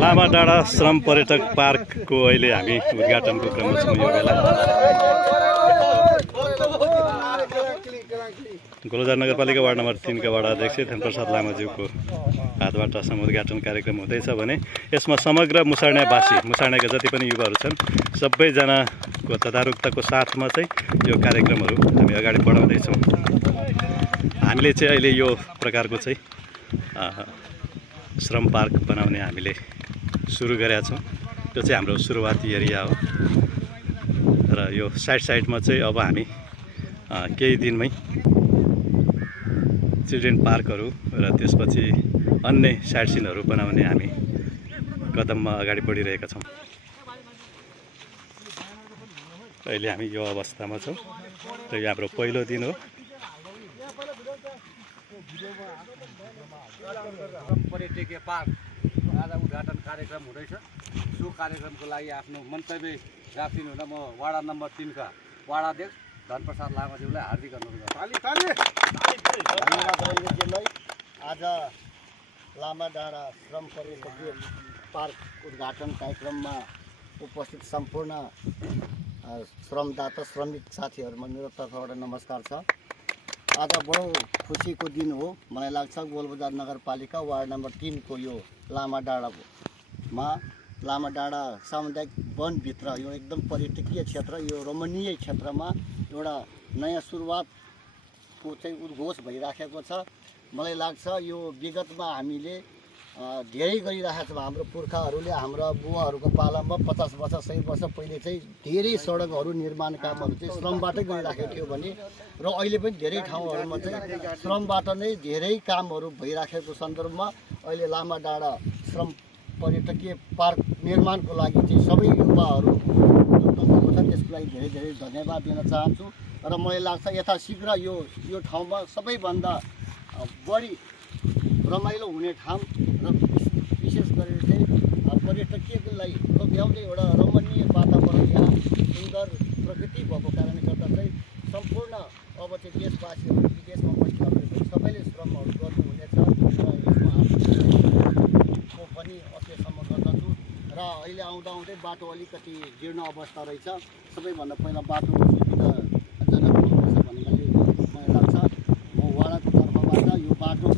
लामा डाँडा श्रम पर्यटक पार्कको अहिले हामी उद्घाटनको क्रममा छौँ। यो बेला गोलजार नगरपालिका वार्ड नम्बर 3 का वडा अध्यक्ष धनप्रसाद लामाज्यूको हातबाट समुद्घाटन कार्यक्रम हुँदैछ भने यसमा समग्र मुसार्नेवासी, मुसार्नेका जति पनि युवाहरू छन् सबैजनाको तदारुकताको साथमा चाहिँ यो कार्यक्रमहरू हामी अगाडि बढाउँदैछौँ। हामीले चाहिँ अहिले यो प्रकारको चाहिँ श्रम पार्क बनाउने हामीले सुरु गरेका छौँ। त्यो चाहिँ हाम्रो सुरुवाती एरिया हो र यो साइडमा चाहिँ अब हामी केही दिनमै चिल्ड्रेन पार्कहरू र त्यसपछि अन्य साइड सिनहरू बनाउने हामी कदममा अगाडि बढिरहेका छौँ। अहिले हामी यो अवस्थामा छौँ र यो हाम्रो पहिलो दिन हो। पर्यटकीय पार्क आज उद्घाटन कार्यक्रम हुँदैछ। सो कार्यक्रमको लागि आफ्नो मन्तव्य राखिदिनु हुन म वाडा नम्बर 3 का वाडा अध्यक्ष धनप्रसाद लामाज्यूलाई हार्दिक अनुरोध गर्छु। आज लामा डाँडा श्रम पर्यटकीय पार्क उद्घाटन कार्यक्रममा उपस्थित सम्पूर्ण श्रमदाता श्रमिक साथीहरूमा मेरो तर्फबाट नमस्कार छ। आज बडो खुसीको दिन हो। मलाई लाग्छ गोलबजार नगरपालिका वार्ड नम्बर 3 को यो लामा डाँडामा लामा डाँडा सामुदायिक वनभित्र यो एकदम पर्यटकीय क्षेत्र, यो रमणीय क्षेत्रमा एउटा नयाँ सुरुवातको चाहिँ उद्घोष भइराखेको छ। मलाई लाग्छ यो विगतमा हामीले धेरै गरिराखेको छौँ। हाम्रो पुर्खाहरूले, हाम्रा बुवाहरूको पालामा 50 वर्ष 100 वर्ष पहिले चाहिँ धेरै सडकहरू निर्माण कामहरू चाहिँ श्रमबाटै गरिराखेको थियो भने र अहिले पनि धेरै ठाउँहरूमा चाहिँ श्रमबाट नै धेरै कामहरू भइराखेको सन्दर्भमा अहिले लामा डाँडा श्रम पर्यटकीय पार्क निर्माणको लागि चाहिँ सबै युवाहरू त्यसको लागि धेरै धेरै धन्यवाद दिन चाहन्छु। र मलाई लाग्छ यथाशीघ्र यो ठाउँमा सबैभन्दा बढी रमाइलो हुने ठाउँ र विशेष गरेर चाहिँ पर्यटकीयको लागि लोभ्याउने एउटा रमणीय वातावरण, यहाँ सुन्दर प्रकृति भएको कारणले गर्दा चाहिँ सम्पूर्ण अब चाहिँ देशवासीहरू विदेशमा बस्नेहरूले पनि सबैले श्रमहरू गर्नुहुनेछ र यसमा पनि अत्यसम्म गर्दछु। र अहिले आउँदा आउँदै बाटो अलिकति जीर्ण अवस्था रहेछ। सबैभन्दा पहिला बाटो सुविधाजनक हुनुपर्छ भन्ने मलाई लाग्छ। म वाडाको तर्फबाट यो बाटो